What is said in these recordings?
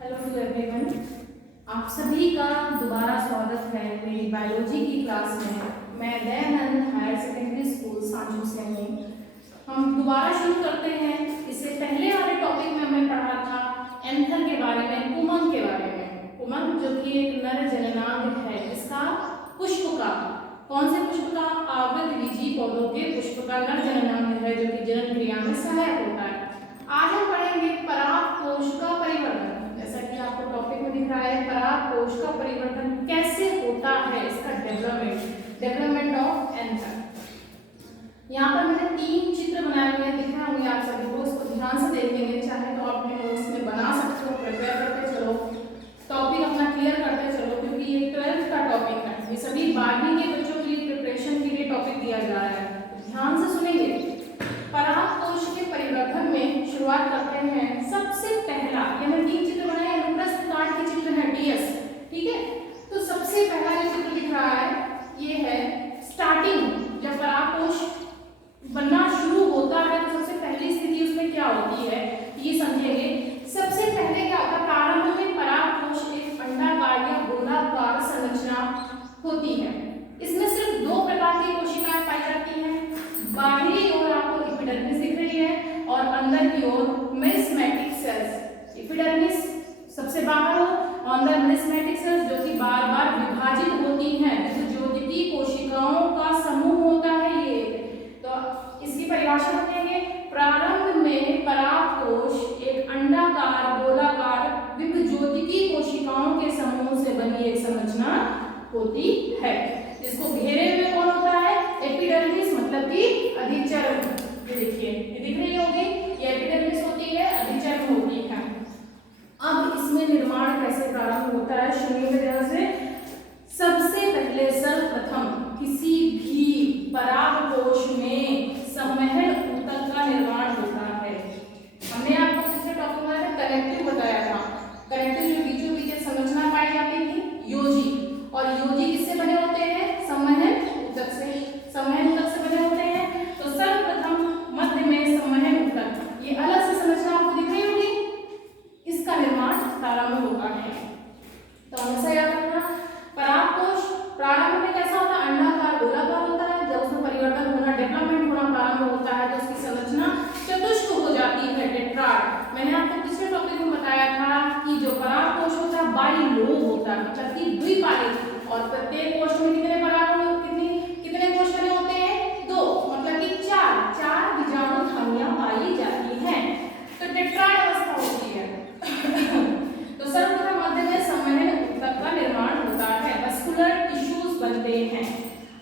Hello to everyone, आप सभी का दोबारा स्वागत है मेरी बायोलॉजी की क्लास में। मैं Dayanand higher secondary school Sanchu से हूँ। हम दोबारा शुरू करते हैं। इससे पहले वाले टॉपिक में हमने पढ़ा था एंथर के बारे में, कुमंग के बारे में। कुमंग जो कि एक नर जननांग है, जिसका पुष्प का, कौन से पुष्प का, आवृतबीजी पौधों के पुष्प का नर जननांग है, जो कि जनन क्रिया में सहायक होता है। आज हम पढ़ेंगे परागकोश का परिवर्तन। जैसा कि आपको टॉपिक में दिख रहा है, परागकोश का परिवर्तन कैसे होता है, इसका डेवलपमेंट ऑफ एंथर। यहाँ पर मैंने 3 चित्र बनाए हुए दिखा होंगे आप सभी को, इसको ध्यान से देखेंगे। चाहे तो आप अपने नोट्स में बना सकते हो, प्रिपेयर करते चलो, टॉपिक अपना क्लियर करते चलो, क्योंकि ये 12th का टॉपिक है। ये सभी 12वीं के बच्चों के लिए प्रिपरेशन के लिए टॉपिक दिया जा रहा है। ध्यान से सुनेंगे। परागकोश के परिवर्तन में शुरुआत करते हैं। सबसे पहला, ये मैंने 3 चित्र बनाए, अनुप्रस्थ काट के चित्र है DS, ठीक है। तो सबसे पहला जो चित्र दिख रहा है, ये है स्टार्टिंग। जब परागकोश बनना शुरू होता है तो सबसे पहली स्थिति उसमें क्या होती है, ये समझेंगे। सबसे पहले क्या होता है, प्रारंभ में परागकोश एक अंडाकार या गोलाकार संरचना होती है। इसमें सिर्फ 2 प्रकार की कोशिकाएं पाई जाती हैं। बाहरी ओर आपको एपिडर्मिस दिख रही है और अंदर की ओर मेरिस्मेटिक सेल्स। एपिडर्मिस सबसे बाहर हो, अंदर मेरिस्मेटिक सेल्स जो कि बार-बार विभाजित होती हैं। विभज्योतिकी कोशिकाओं का समूह होता है ये। तो इसकी परिभाषा देखेंगे। प्रारंभ में परागकोश एक अंडाकार गोलाकार विभज्योतिकी कोशिकाओं के समूह से बनी एक संरचना होती है, जिसको घेरे हुए कौन होता है, एपिडर्मिस, मतलब कि अधिचर्म। ये देखिए, ये दिख रही होगी, ये एपिडर्मिस होती है, अधिचर्म होती है। अब इसमें निर्माण कैसे प्रारंभ होता है, सुनिए ध्यान से। सबसे पहले सर्वप्रथम किसी भी परागकोश में संवहन ऊतक का निर्माण होता है। हमने आपको पिछले टॉपिक में कनेक्टिव बताया था। कनेक्टिव जो बीचों बीच संरचना पाई जाती थी, योजी, और योजी किससे बने होते हैं, संवहन ऊतक से। संवहन ऊतक से बने होते हैं। तो सर्वप्रथम मध्य में संवहन ऊतक, ये अलग से संरचना आपको दिख रही होगी, इसका निर्माण प्रारंभ होता है। तो हमेशा याद रखना, परागकोश प्रारंभ में कैसा होता है, अंडाकार गोलाकार होता है। जब उसमें परिवर्तन होना, डेवलपमेंट होना प्रारंभ होता है तो उसकी संरचना चतुष्क हो जाती है, टेट्राड। मैंने आपको पिछले टॉपिक में बताया था कि जो परागकोश होता है बाइलोब होता है, मतलब कि द्विपालिक, और प्रत्येक कोश में कितने कोश बने होते हैं, 2, मतलब कि 4 बीजाणु धमनियां पाई जाती हैं। तो टेट्राड अवस्था होती है। तो सर्वप्रथम मध्य में संवहन ऊतक का निर्माण होता है, मस्कुलर टिश्यूज बनते हैं।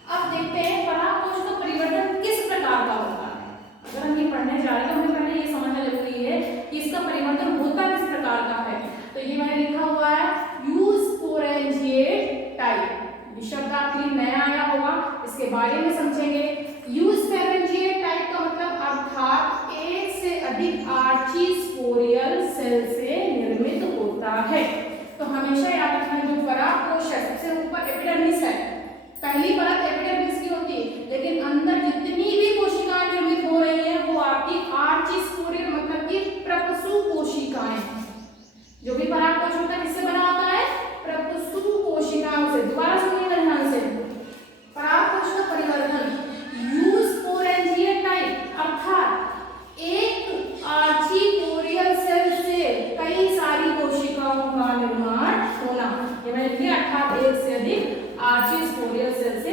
अब देखते हैं परागकोश का परिवर्तन किस प्रकार का होता है। अगर हम ये पढ़ने जा रहे हैं तो हमें पहले ये समझना जरूरी है कि इसका परिवर्तन होता किस प्रकार का है। तो ये मैंने लिखा हुआ है यूस्पोरेंजिएट टाइप। ये शब्द आपके लिए नया आया होगा, इसके बारे में समझेंगे। यूस्पोरेंजिएट टाइप का मतलब अर्थात एक से अधिक आर्ची स्पोरियल सेल से निर्मित होता है। तो हमेशा याद रखना, जो परागकोश है सबसे ऊपर एपिडर्मिस है, पहली परत एपिडर्मिस की होती है, लेकिन अंदर जितनी भी कोशिकाएं निर्मित हो रही हैं वो आपकी आर्ची स्पोरियल, मतलब कि प्रपसु कोशिकाएं। जो भी परागकोश होता है किससे बना होता है, प्रपसु कोशिकाओं से। दोबारा सुनिएगा ध्यान से। परागकोश का परिवर्तन यूस्पोरेंजिएट टाइप अर्थात एक आर्चिकोरियल सेल से कई सारी कोशिकाओं का निर्माण होना। ये मैंने लिखा, अर्थात एक से अधिक आर्चिस्पोरियल सेल से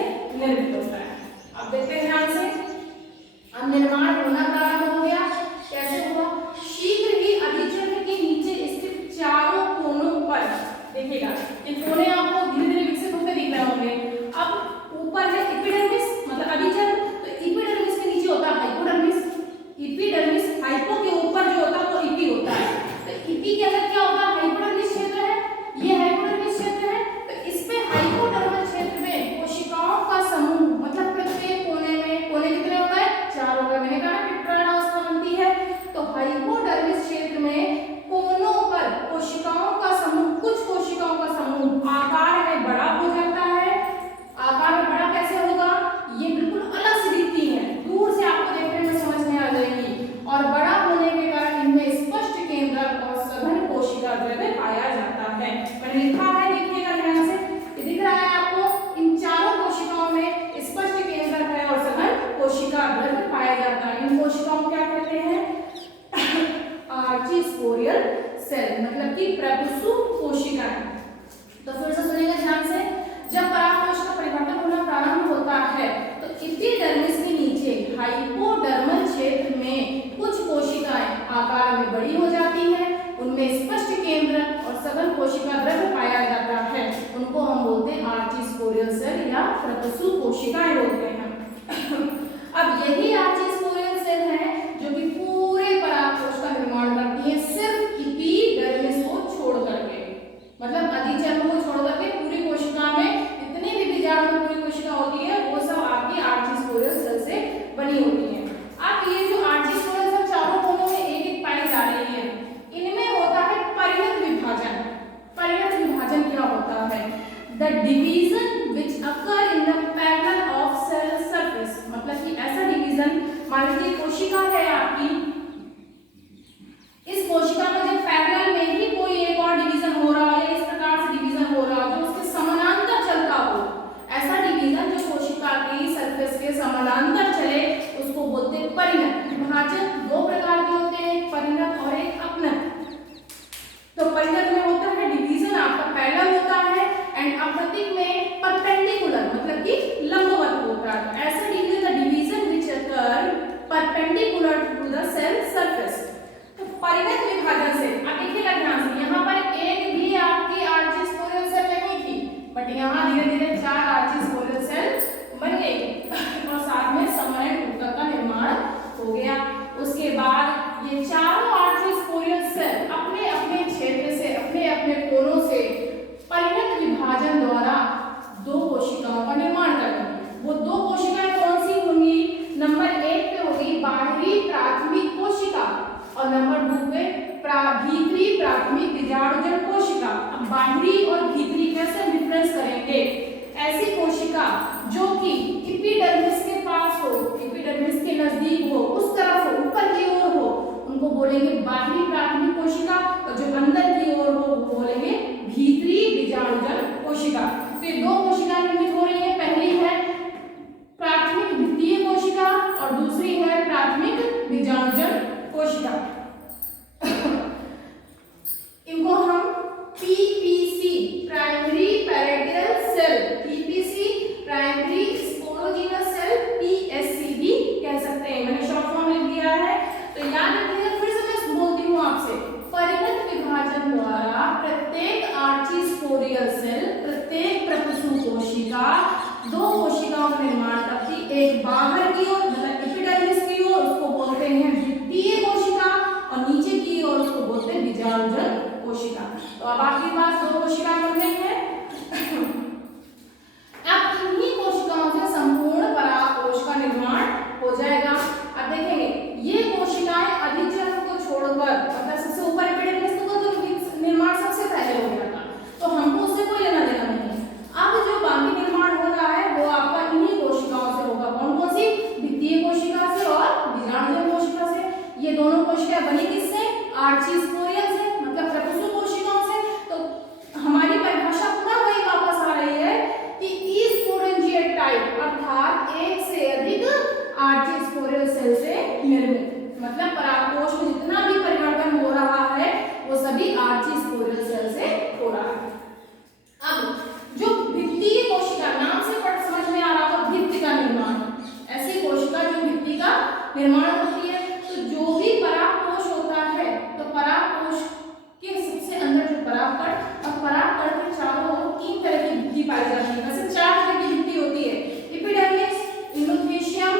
है। मैंने लिखा है, देखिएगा ध्यान से, ये दिख रहा है आपको, इन चारों कोशिकाओं में स्पष्ट केंद्रक है और सघन कोशिका द्रव्य पाया जाता है। इन कोशिकाओं को क्या कहते हैं? आर्चीस्पोरियल सेल, मतलब कि प्रपुष्प कोशिकाएं। तो फिर से सुनिएगा ध्यान से, जब परागकोश का परिवर्तन होना प्रारंभ होता है तो एपिडर्मिस के नीचे हाइपोडर्मल क्षेत्र में कुछ कोशिकाएं आकार में बड़ी हो जाती हैं, उनमें स्पष्ट केंद्र और सघन कोशिका द्रव्य पाया जाता है। उनको हम बोलते हैं आर्चीस्पोरियल सेल या प्रपुष्प कोशिकाएं बोलते हैं। अब यही आर्चीस्पोरियल सेल है जो कि पूरे परागकोश का निर्माण करती है, सिर्फ एपिडर्मिस को छोड़ करके, मतलब अधिचर्म को छोड़ करके पूरी कोशिका में जितनी भी बीजाणु में पूरी कोशिका होती है वो सब आपकी आर्चीस्पोरियल सेल से बनी होती है। अब ये जो आर्चीस्पोरियल सेल चारों कोनों में एक एक पाई जा रही है, इनमें होता है परिणत विभाजन। परिणत विभाजन क्या होता है? The division which occur in the parallel of cell surface, मतलब कि ऐसा डिवीजन, मान लीजिए कोशिका है आपकी, इस कोशिका में जब पैरेलल में ही कोई एक और डिवीजन हो रहा है, इस प्रकार से डिवीजन हो रहा है जो उसके समानांतर चलता हो, ऐसा डिवीजन जो कोशिका की सरफेस के समानांतर चले उसको बोलते हैं परिणत। विभाजन दो प्रकार के होते हैं, एक परिणत और एक अपनत। तो परिणत में होता है डिवीजन आपका पैरेलल होता है, एंड अपनतिक में परपेंडिकुलर, मतलब कि लंबवत होता है। ऐसा division which occur perpendicular to the cell surface. तो परिणत विभाजन से अब देखिएगा ध्यान से, यहाँ पर एक भी आपकी आर्चीस्पोरियल सेल नहीं थी, बट यहाँ धीरे धीरे 4 आर्चीस्पोरियल सेल बन गई और साथ में समन्वय ऊतक का निर्माण हो गया। उसके बाद ये चारों आर्चीस्पोरियल सेल अपने अपने क्षेत्र से, अपने अपने कोनों से परिणत विभाजन द्वारा 2 कोशिकाओं का निर्माण करेंगी। वो 2 कोशिकाएं कौन सी होंगी? नंबर 1 पे होगी बाहरी प्राथमिक कोशिका और नंबर 2 पे भीतरी प्राथमिक बीजाणुजन कोशिका। अब बाहरी और भीतरी कैसे डिफरेंस करेंगे? ऐसी कोशिका जो कि एपिडर्मिस के पास हो, एपिडर्मिस के नजदीक हो, उस तरफ हो, ऊपर की ओर हो, उनको बोलेंगे बाहरी प्राथमिक कोशिका, और जो अंदर की ओर हो वो बोलेंगे भीतरी बीजाणुजन कोशिका। तो ये 2 कोशिकाएं निर्मित हो रही है, पहली है प्राथमिक द्वितीय कोशिका और दूसरी है प्राथमिक बीजाणुजन कोशिका। इनको हम PPC primary parental cell, PPC primary sporogenous cell, PSC भी कह सकते हैं। मैंने शॉर्ट फॉर्म लिख दिया है, तो याद रखिएगा। फिर से मैं बोलती हूँ आपसे, परिणत विभाजन द्वारा प्रत्येक आर्चीस्पोरियल सेल, प्रत्येक प्रपुष्प कोशिका 2 कोशिकाओं का निर्माण करती, एक बाहर की ओर मतलब एपिडर्मिस की ओर, उसको बोलते हैं द्वितीय कोशिका, और नीचे की ओर उसको बोलते हैं बीजाणुजन कोशिका। तो अब आपके पास 2 कोशिकाएं बन गई हैं। अब इन्हीं कोशिकाओं से संपूर्ण परागकोश का निर्माण हो जाएगा। अब देखेंगे ये कोशिकाएं अधिचर्म को छोड़कर, मतलब सबसे ऊपर एपिडर्मिस तो निर्माण सबसे पहले हो गया था, तो हमको उससे कोई लेना देना नहीं है। अब जो बाकी निर्माण हो रहा है वो आपका इन्हीं कोशिकाओं से होगा। कौन कौन सी? द्वितीय कोशिका से और बीजाणुजन कोशिका से। ये दोनों कोशिकाएं बनी किससे? आर्चीस्पोरियल से, मतलब प्रपुष्प कोशिकाओं से। तो हमारी परिभाषा पुनः वही वापस आ रही है कि स्पोरेंजिएट टाइप अर्थात एक से अधिक आर्चीस्पोरियल सेल से निर्मित, मतलब परागकोश में जितना भी परिवर्तन हो रहा है वो सभी आर्चीस्पोरियल सेल से हो रहा है। अब जो भित्तीय कोशिका, नाम से पढ़ समझ में आ रहा होगा, भित्ति का निर्माण, ऐसी कोशिका जो भित्ति का निर्माण होती है। तो जो भी परागकोश होता है, तो परागकोश के सबसे अंदर जो परागकण और परागकण के चारों ओर 3 तरह की भित्ति पाई जाती है। वैसे 4 तरह की भित्ति होती है, एपिडर्मिस, एंडोथेशियम,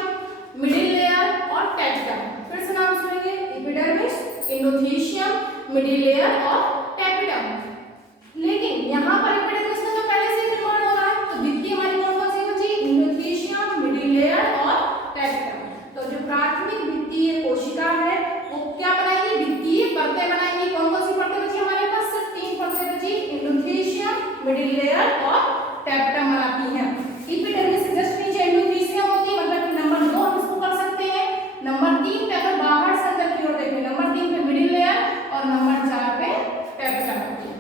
मिडिल लेयर और टैपेटम। फिर से नाम सुनेंगे, एपिडर्मिस, एंडोथेशियम, मिडिल लेयर और टैपेटम। लेकिन यहाँ पर एपिडर्मिस का तो पहले से निर्माण हो रहा है, तो भित्ति हमारी कौन कौन सी बची? एंडोथेशियम, मिडिल लेयर और टैपेटम। तो जो प्राथमिक भित्तीय कोशिका है वो क्या बनाएगी? भित्तीय परतें बनाएंगी। कौन कौन सी परतें बची हमारे पास? सिर्फ 3 परतें बची, एंडोथेशियम, मिडिल लेयर और टैपेटम बनाती हैं। एपिडर्मिस से जस्ट नीचे एंडोथेशियम होती है, मतलब कि नंबर 2 हम इसको कर सकते हैं। नंबर 3 पे अगर बाहर से अंदर की ओर देखें, नंबर 3 पे मिडिल लेयर और नंबर 4 पे टैपेटम होती है।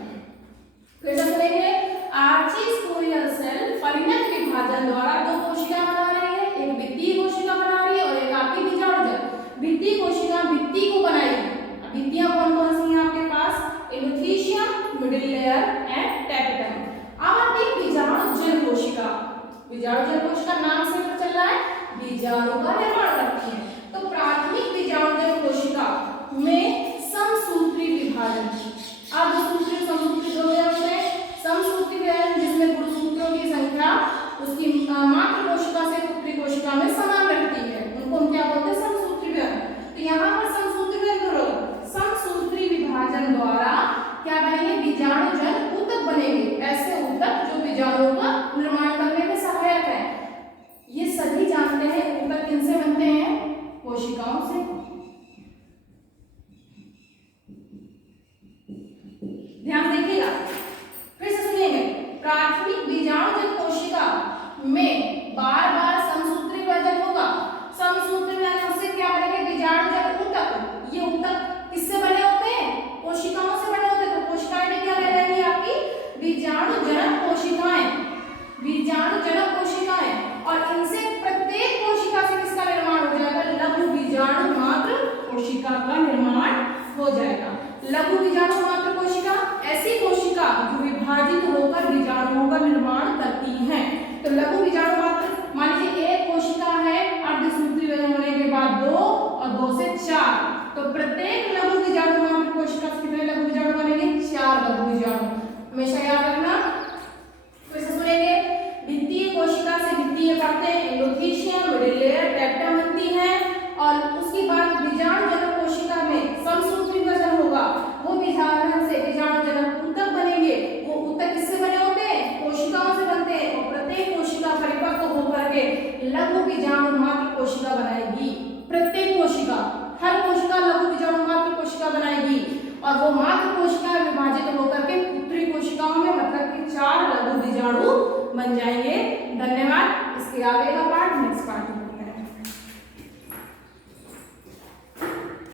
बीजाणुजन कोशिका नाम से पता चल रहा है बीजाणु का निर्माण करती है। तो प्राथमिक बीजाणुजन कोशिका में समसूत्री विभाजन, अर्धसूत्री समसूत्री दो होते हैं। समसूत्री विभाजन जिसमें गुणसूत्रों की संख्या उसकी मातृ कोशिका से पुत्री कोशिका में समान रहती है, उनको हम क्या बोलते हैं समसूत्री विभाजन। तो यहाँ पर समसूत्री विभाजन समसूत्री विभाजन द्वारा क्या बनेंगे बीजाणुजन ऊतक बनेंगे, ऐसे ऊतक जो बीजाणुओं का निर्माण करने में सहायक है। ये सभी जानते हैं ऊतक किनसे बनते हैं, कोशिकाओं से। ध्यान देखिएगा, फिर से सुनिएगा, प्राथमिक बीजाणुजन कोशिका में बार बार समसूत्री विभाजन होगा। समसूत्री विभाजन से क्या बनेंगे बीजाणुजन ऊतक। ये ऊतक किससे बने होते हैं, कोशिकाओं से बने होते हैं। तो कोशिकाएं में क्या रह जाएंगी आपकी बीजाणुजनक कोशिकाएं, बीजाणुजनक कोशिकाएं। और इनसे प्रत्येक कोशिका से किसका निर्माण हो जाएगा, लघु बीजाणु मात्र कोशिका का निर्माण हो जाएगा। लघु बीजाणु मात्र कोशिका ऐसी कोशिका जो विभाजित होकर बीजाणुओं का निर्माण करती हैं। तो लघु बीजाणु मात्र मान लीजिए एक कोशिका है, अर्धसूत्री विभाजन होने के बाद 2 और 2 से 4, तो प्रत्येक लघु बीजाणु मात्र कोशिका से कितने लघु बीजाणु बनेंगे, 4 लघु बीजाणु। हमेशा याद रखना। फिर से सुनेंगे, द्वितीय कोशिका से द्वितीय परतें एंडोथीशियम, मिडिल लेयर, टेप्टम बनती है। और उसके बाद बीजाणुजनक कोशिका में समसूत्री विभाजन होगा, वो विभाजन से बीजाणुजनक ऊतक बनेंगे। वो ऊतक किससे बने होते हैं, कोशिकाओं से बनते हैं। और प्रत्येक कोशिका परिपक्व होकर के लघु बीजाणु मात्र कोशिका बनाएगी। प्रत्येक कोशिका, हर कोशिका लघु बीजाणु मात्र कोशिका बनाएगी और वो मात्र कोशिका विभाजित होकर के पुत्री कोशिकाओं में मतलब कि 4 लघु बीजाणु बन जाएंगे। धन्यवाद। इसके आगे का पार्ट नेक्स्ट पार्ट